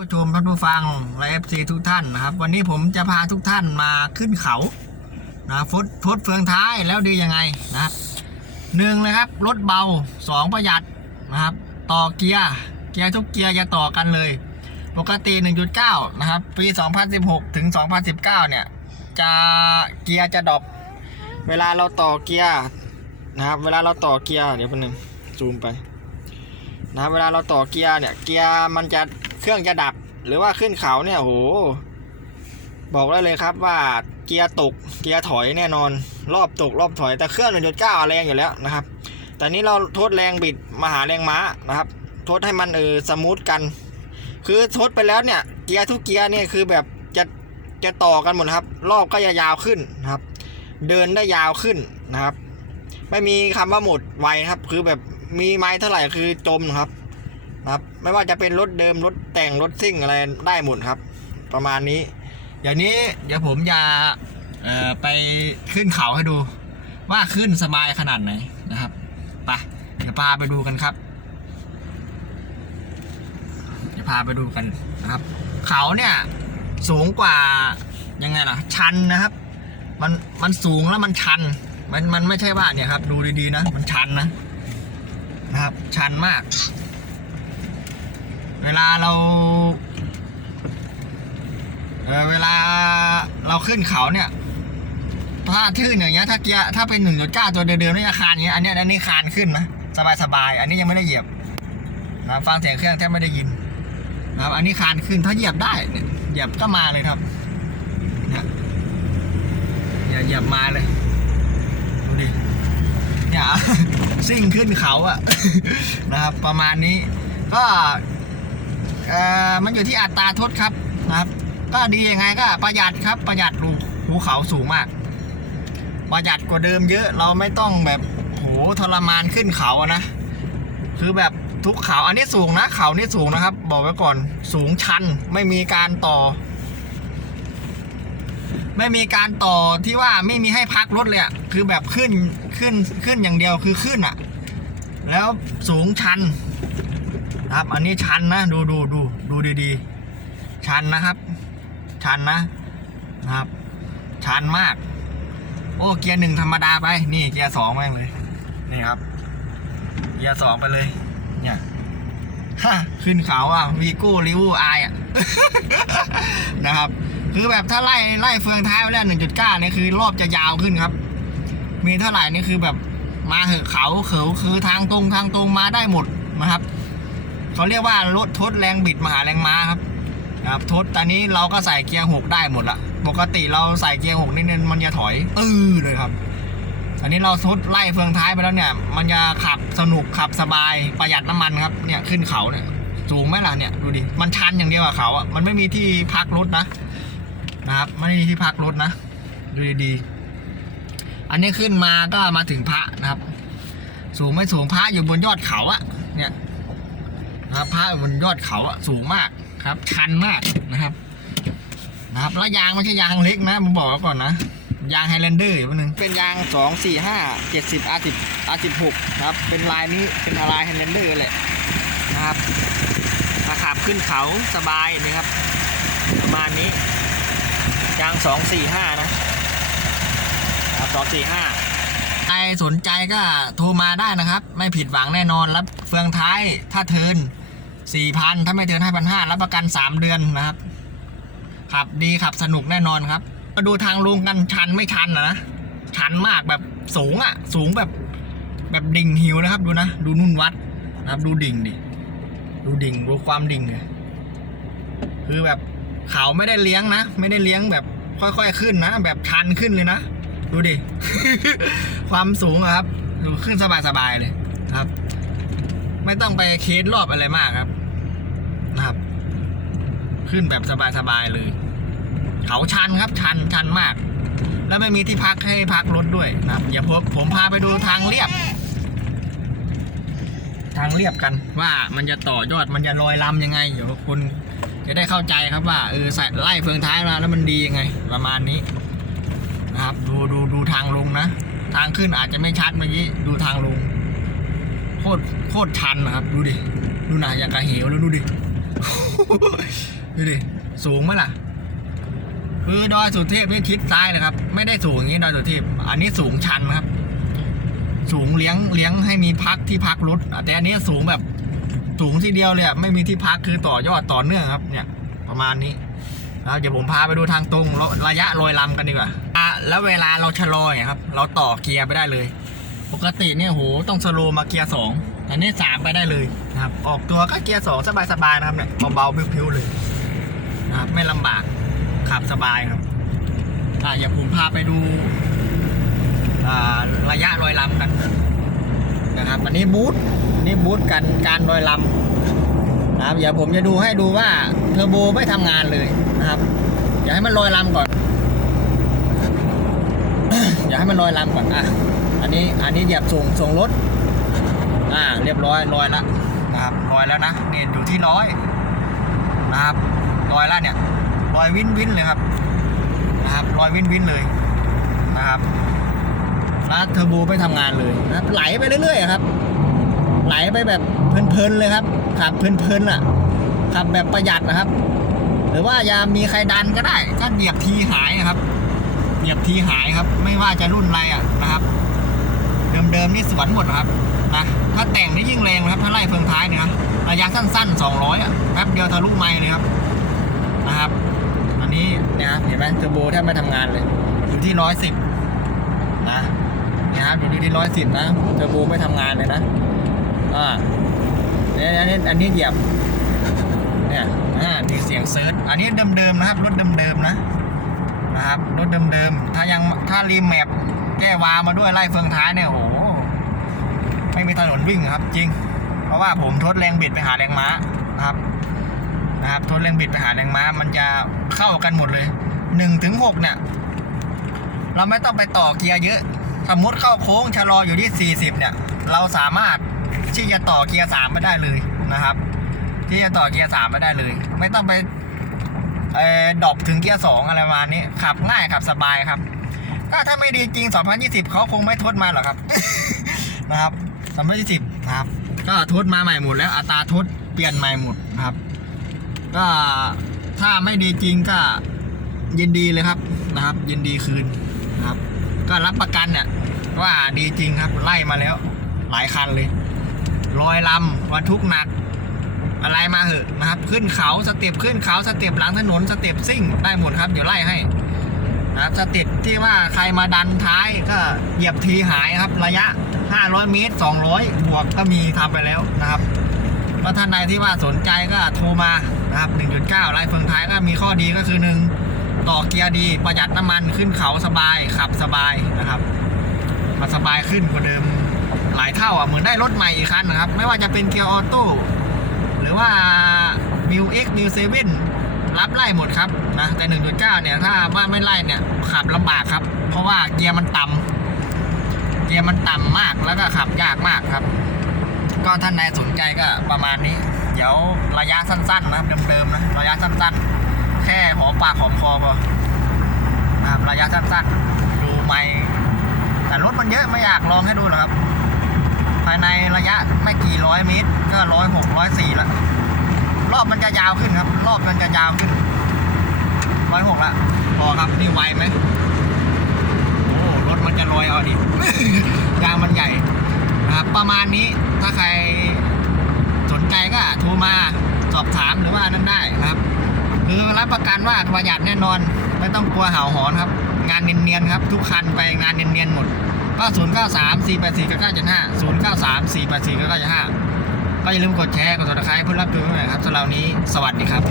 ผู้ชมท่านผู้ฟังและเอฟซีทุกท่านนะครับ วันนี้ผมจะพาทุกท่านมาขึ้นเขานะฟดทดเฟืองท้ายแล้วดียังไงนะครับหนึ่งเลยครับรถเบาสองประหยัดนะครับ ต่อเกียร์เกียร์ทุกเกียร์จะต่อกันเลย ปกติ 1.9 นะครับ ปี 2016 ถึง 2019 เนี่ย จะเกียร์จะดรอปเวลาเราต่อเกียร์นะครับ เวลาเราต่อเกียร์เดี๋ยวแป๊บนึงซูมไปนะครับเวลาเราต่อเกียร์เนี่ยเกียร์มันจะเครื่องจะดับ หรือว่าขึ้นเขาเนี่ยโห บอกได้เลยครับว่าเกียร์ตกเกียร์ถอยแน่นอน รอบตกรอบถอยแต่เครื่อง 1.9 แรงอยู่แล้วนะครับ แต่นี้เราทดแรงบิดมาหาแรงม้านะครับ ทดให้มันเออสมูทกัน คือทดไปแล้วเนี่ยเกียร์ทุกเกียร์เนี่ยคือแบบจะจะต่อกันหมดครับ รอบก็จะยาวขึ้นนะครับ เดินได้ยาวขึ้นนะครับ ไม่มีคำว่าหมดไวครับ คือแบบมีไม้เท่าไหร่คือจมครับ นะครับ ไม่ว่าจะเป็นรถเดิมรถแต่งรถซิ่งอะไรได้หมดครับ ประมาณนี้ อย่างนี้เดี๋ยวผมจะไปขึ้นเขาให้ดู ว่าขึ้นสบายขนาดไหนนะครับไปเดี๋ยวพาไปดูกันครับเดี๋ยวพาไปดูกันนะครับ เขาเนี่ยสูงกว่ายังไงล่ะ ชันนะครับ มันมันสูงแล้วมันชัน มันมันไม่ใช่ว่าเนี่ยครับ ดูดีๆนะ มันชันนะนะครับ ชันมาก เวลาเราเออเวลาเราขึ้นเขาเนี่ยถ้าทื่นอย่างเงี้ยถ้าเกียร์ถ้าเป็นหนึ่งจุดเก้าตัวเดิมๆนี่จะคานอย่างเงี้ยอันเนี้ยอันนี้คานขึ้นนะสบายๆอันนี้ยังไม่ได้เหยียบนะฟังเสียงเครื่องแทบไม่ได้ยินนะครับอันนี้คานขึ้นถ้าเหยียบได้เนี่ยเหยียบก็มาเลยครับนี่ยอย่าเหยียบมาเลยดูดิเนี่ยซิ่งขึ้นเขาอะนะครับประมาณนี้ก็ เอ่อมันอยู่ที่อัตราทดครับนะครับ ก็ดียังไงก็ประหยัดครับประหยัดรูภูเขาสูงมาก ประหยัดกว่าเดิมเยอะเราไม่ต้องแบบโหทรมานขึ้นเขาอะนะ คือแบบทุกเขาอันนี้สูงนะเขานี่สูงนะครับ บอกไว้ก่อนสูงชันไม่มีการต่อ ไม่มีการต่อที่ว่าไม่มีให้พักรถเลยอะคือแบบขึ้นขึ้นขึ้นอย่างเดียวคือขึ้นอะแล้วสูงชัน นะครับ อันนี้ชันนะ ดูดูดูดูดีๆ ชันนะครับ ชันนะนะครับ ชันมาก โอ้เกียร์หนึ่งธรรมดาไป นี่เกียร์สองแม่งเลย นี่ครับ เกียร์สองไปเลย เนี่ยฮะขึ้นเขาอะวีโก้ริวอายอะนะครับ คือแบบถ้าไล่ไล่เฟืองท้ายไปแล้วหนึ่งจุดเก้าเนี่ยคือรอบจะยาวขึ้นครับ มีเท่าไหร่นี่คือแบบมาเหอะเขาเขวคือทางตรงทางตรงมาได้หมดนะครับ เขาเรียกว่ารถทดแรงบิดมหาแรงม้าครับนะครับทดตอนนี้เราก็ใส่เกียร์หกได้หมดละปกติเราใส่เกียร์หกนี่มันจะถอยตื้อเลยครับอันนี้เราทดไล่เฟืองท้ายไปแล้วเนี่ย มันจะขับสนุกขับสบายประหยัดน้ำมันครับเนี่ยขึ้นเขาเนี่ยสูงไหมล่ะเนี่ยดูดิมันชันอย่างเดียวอะเขาอะมันไม่มีที่พักรถนะนะครับไม่มีที่พักรถนะดูดีๆอันนี้ขึ้นมาก็มาถึงพระนะครับ สูงไม่สูงพระอยู่บนยอดเขาอะเนี่ย นะครับพระอยู่บนยอดเขาอะสูงมากครับ ชันมากนะครับ นะครับแล้วยางไม่ใช่ยางเล็กนะผมบอกไว้ก่อนนะ ยางไฮแลนเดอร์อีกนึงเป็นยาง 2 4 5 70 R10 R16 ครับ เป็นลายนี้เป็นลายไฮแลนเดอร์แหละนะครับมาขับขึ้นเขาสบายนะครับ ประมาณนี้ ยาง 2 4 5 นะครับ2 4 5ใครสนใจก็โทรมาได้นะครับ ไม่ผิดหวังแน่นอนรับเฟืองท้าย ถ้าเทิน ร์น4,000ถ้าไม่เทิร์น5,500รับประกัน3เดือนนะครับ ขับดีขับสนุกแน่นอนครับ มาดูทางลงกันชันไม่ชันนะชันมากแบบสูงอะ่ะ สูงแบบ แบบดิ่งหิวนะครับดูนะ ดูนุ่นวัดนะครับ ดูดิ่งดิดูดิ่งดูความดิ่งเลยคือแบบเขาไม่ได้เลี้ยงนะ ไม่ได้เลี้ยงแบบ ค่อย ๆ ขึ้นนะ แบบชันขึ้นเลยนะ ดูดิ ความสูงครับ ดูขึ้นสบายๆเลยครับ ไม่ต้องไปเคสรอบอะไรมากครับ นะครับ ขึ้นแบบสบายๆเลย เขาชันครับชันชันมาก แล้วไม่มีที่พักให้พักรถด้วยนะครับเดี๋ยวผมผมพาไปดูทางเรียบ ทางเรียบกันว่ามันจะต่อยอดมันจะลอยลำยังไงเดี๋ยวคุณจะได้เข้าใจครับว่าเออใส่ไล่เฟืองท้ายมาแล้วมันดียังไง ประมาณนี้นะครับ ดูดูดูทางลงนะ ทางขึ้นอาจจะไม่ชัดเมื่อกี้ดูทางลงโคตรโคตรชันนะครับ ดูดิ ดูหนาอย่างกระเหวแล้วดูดิ ดูดิ สูงไหมล่ะ คือดอยสุเทพนี่ชิดซ้ายนะครับ ไม่ได้สูงอย่างนี้ดอยสุเทพ อันนี้สูงชันนะครับ สูงเลี้ยงเลี้ยงให้มีพักที่พักรถ แต่อันนี้สูงแบบสูงทีเดียวเลยไม่มีที่พักคือต่อยอดต่อเนื่องครับ เนี่ย ประมาณนี้แล้วเดี๋ยวผมพาไปดูทางตรงระระยะลอยลำกันดีกว่าอะแล้วเวลาเราชะลอเนี่ยครับ เราต่อเกียร์ไปได้เลย ปกติเนี่ยโหต้องสโลมาเกียร์สอง อันนี้สามไปได้เลยนะครับ ออกตัวก็เกียร์สองสบายๆนะครับเนี่ยเบาๆพิ้วๆเลยนะครับไม่ลำบากขับสบายครับอะอย่าผมพาไปดูอ่าระยะลอยลำกันนะครับอันนี้บูทนี่บูทกันการลอยลำนะครับเดี๋ยวผมจะดูให้ดูว่าเทอร์โบไม่ทำงานเลยนะครับอย่าให้มันลอยลำก่อนอย่าให้มันลอยลำก่อนอะอันนี้อันนี้เหยียบส่งส่งรถ อ่าเรียบร้อยลอยแล้วนะครับลอยแล้วนะนี่อยู่ที่ร้อยนะครับลอยแล้วเนี่ยลอยวินวินเลยครับนะครับลอยวินวินเลยนะครับแล้วเทอร์โบไม่ทำงานเลยนะครับไหลไปเรื่อยๆครับ ไหลไปแบบเพลินๆเลยครับขับเพลินๆอะขับแบบประหยัดนะครับ หรือว่าอย่ามีใครดันก็ได้ก็เหยียบทีหายอะครับเหยียบทีหายครับ ไม่ว่าจะรุ่นอะไรอะนะครับ เดิมๆนี่สวนหมดนะครับนะถ้าแต่งนี่ยิ่งแรงนะครับ ถ้าไล่เฟืองท้ายเนี่ยนะระยะสั้นๆ 200อะแป๊บเดียวทะลุไมล์เลยครับนะครับ อันนี้เนี่ยเห็นไหมเทอร์โบแทบไม่ทำงานเลยอยู่ที่ร้อยสิบนะเนี่ยครับอยู่ที่ร้อยสิบนะเทอร์โบไม่ทำงานเลยนะอ่าเนี่ยอันนี้อันนี้เหยียบเนี่ยอ่ามีเสียงเซิร์ชอันนี้เดิมๆนะครับรถเดิมๆนะนะครับรถเดิมๆถ้ายังถ้ารีแมปแก้วามาด้วยไล่เฟืองท้ายเนี่ยโอ้โห ไม่มีถนนวิ่งครับ จริง เพราะว่าผมทดแรงบิดไปหาแรงม้านะครับนะครับทดแรงบิดไปหาแรงม้ามันจะเข้ากันหมดเลยหนึ่งถึงหกเนี่ย เราไม่ต้องไปต่อเกียร์เยอะ สมมติเข้าโค้งชะลออยู่ที่ 40 เนี่ย เราสามารถที่จะต่อเกียร์สามไม่ได้เลยนะครับ ที่จะต่อเกียร์สามไม่ได้เลย ไม่ต้องไปเอ่อดรอปถึงเกียร์สองอะไรประมาณนี้ขับง่ายขับสบายครับ ก็ถ้าไม่ดีจริง 2020 เขาคงไม่ทดมาหรอกครับ นะครับ 2020นะครับ ก็ทดมาใหม่หมดแล้วอัตราทดเปลี่ยนใหม่หมดนะครับ ก็ถ้าไม่ดีจริงก็ยินดีเลยครับนะครับ ยินดีคืนนะครับ ก็รับประกันเนี่ยว่าดีจริงครับไล่มาแล้ว หลายคันเลยลอยลำบรรทุกหนัก อะไรมาเหอะนะครับ ขึ้นเขาสเต็ปขึ้นเขาสเต็ปหลังถนนสเต็ปซิ่งได้หมดครับ เดี๋ยวไล่ให้นะครับสเต็ปที่ว่าใครมาดันท้ายก็เหยียบทีหายครับระยะ 500 เมตร 200 บวกก็มีทำไปแล้วนะครับแล้วท่านใดที่ว่าสนใจก็โทรมานะครับ 1.9ไล่เฟืองท้ายก็มีข้อดีก็คือหนึ่งต่อเกียร์ดีประหยัดน้ำมันขึ้นเขาสบายขับสบายนะครับมันสบายขึ้นกว่าเดิมหลายเท่าอะเหมือนได้รถใหม่อีกคันนะครับ ไม่ว่าจะเป็นเกียร์ออโต้หรือว่า m ิว X m ิว7รับไล่หมดครับนะแต่ 1.9 เนี่ยถ้าว่าไม่ไล่เนี่ยขับลำบากครับ เพราะว่าเกียร์มันต่ำ เกียร์มันต่ำมากแล้วก็ขับยากมากครับ ก็ท่านใดสนใจก็ประมาณนี้ เดี๋ยวระยะสั้นๆนะครับเดิมๆนะระยะสั้นๆ แค่หอมปากหอมคอพอนะครับระยะสั้นๆ ดูไม่แต่รถมันเยอะไม่อยากลองให้ดูหรอกครับ ภายในระยะไม่กี่ร้อยเมตรก็ร้อยหกร้อยสี่แล้วรอบมันจะยาวขึ้นครับ รอบมันจะยาวขึ้นร้อยหกละพอครับนี่ไวไหม จะลอยเอาดิ ยางมันใหญ่นะครับประมาณนี้ถ้าใครสนใจก็โทรมาสอบถามหรือว่านั่นได้นะครับ คือรับประกันว่าประหยัดแน่นอน ไม่ต้องกลัวเห่าหอนครับ งานเนียนๆครับ ทุกคันไปงานเนียนๆหมดก็0 9 3 4 8 4 9 9 7 5 0 9 3 4 8 4 9 9 7 5ก็อย่าลืมกดแชร์กดติดตามเพื่อรับชมใหม่ครับสำหรับนี้สวัสดีครับ